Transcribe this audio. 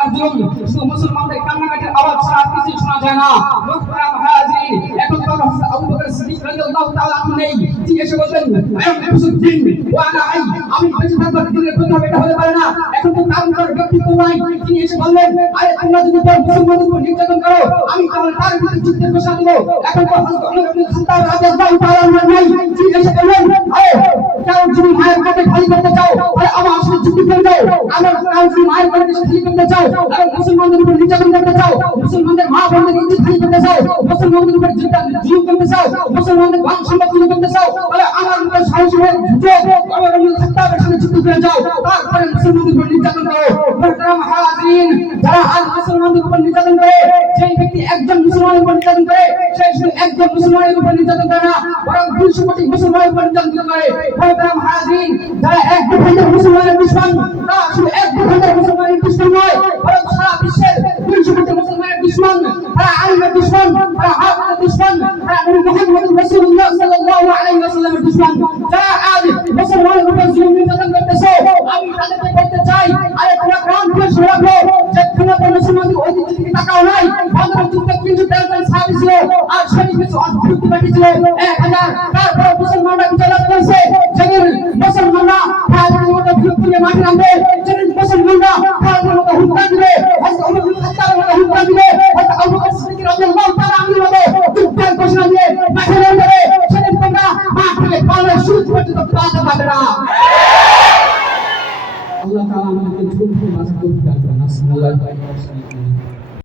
আর জুলুম, শুধু মুসলমানদের কান্নাকাটির আওয়াজ ছাড়া আর কিছুই শোনা যায় না। মুহতারাম হাজিরিন, এখন তো হযরত আবু বকর সিদ্দিক রাদিয়াল্লাহু তাআলা আনহু নেই, তিনি এসে বললেন আয়াম মুসলিম ওয়া আনা আই, আমি বেঁচে থাকবার দিনের প্রতি এটা হতে পারে না। এখন তো তার ব্যক্তিত্ব নাই, তিনি এসে বললেন আরে তোমরা যদি মুসলমানদের উপর নির্যাতন করো, আমি তাহলে তার বিরুদ্ধে যুদ্ধের ঘোষণা দেব। এখন তো হযরত ওমর ইবনে খাত্তাব রাদিয়াল্লাহু তাআলা আনহু নাই, তিনি এসে বললেন আরে কারণ তুমি মায়ের পেটে খালি করতে চাও, আরে আমার আসলে যুদ্ধ করে দাও। আমার কারণ তুমি মায়ের পেটে খালি করতে চাও, আর মুসলমানদের উপর নির্যাতন করতে চাও, মুসলমানদের মা বোনদের ইজ্জত খালি করতে চাও, মুসলমানদের উপর জুলুম করতে চাও, মুসলমানদের ধন সম্পদ চুরি করতে চাও, তাহলে আমার উপর সাহস হয়ে যুদ্ধ ওমর ইবনে খাত্তাবের সাথে যুদ্ধ করে যাও, তারপরে মুসলমানদের উপর নির্যাতন করো। মুহতারাম হাজিরিন, যারা আজ মুসলমানদের উপর নির্যাতন করে, সেই ব্যক্তি একজন মুসলমানের উপর নির্যাতন করে, সে শুধু একজন মুসলমানের উপর নির্যাতন করে না, বরং 200 কোটি মুসলমানের উপর নির্যাতন করে। মুহতারাম হাজিরিন, যারা এক দুঃখের মুসলমানের দুশমন, তারা শুধু এক দুঃখের মুসলমানের দুশমন নয়, বরং সারা বিশ্বের 200 কোটি মুসলমানের দুশমন, তারা আলিমের দুশমন, তারা হাফেজের দুশমন, তারা নবী মুহাম্মদ রাসূলুল্লাহ সাল্লাল্লাহু আলাইহি ওয়াসাল্লামের দুশমন। যারা আজ মুসলমানের উপর জুলুম নির্যাতন করতেছে, আমি তাদেরকে বলতে চাই আরে তোমরা কান খুলে শুনে রাখো যে তোমরা মুসলমানদের ঐতিহ্য দিকে তাকাও নাই। বদরের যুদ্ধে 313 সাহাবী ছিল, আর শরীফ কিছু অদ্ভুত বাকি ছিল 1000। তারপর মুসলমানরা বিজয় করেছে। যেদিন মুসলমানরা ফায়ারের মতো বিরুদ্ধে মাঠে নামবে, যেদিন মুসলমানরা ফায়ারের মতো হুঙ্কার দিবে, হযরত ওমর বিন খাত্তাবের মতো হুঙ্কার দিবে, হযরত আবু বকর সিদ্দিক রাদিয়াল্লাহু তাআলা আনহুর মতো যুদ্ধের ঘোষণা দিয়ে মাঠে নামবে, সেদিন তোমরা মাঠ থেকে পালানোর সুযোগ পর্যন্ত পাবে না। আল্লাহ তাআলা আমাদেরকে যুদ্ধ মাঝে তৌফিক দান করেন।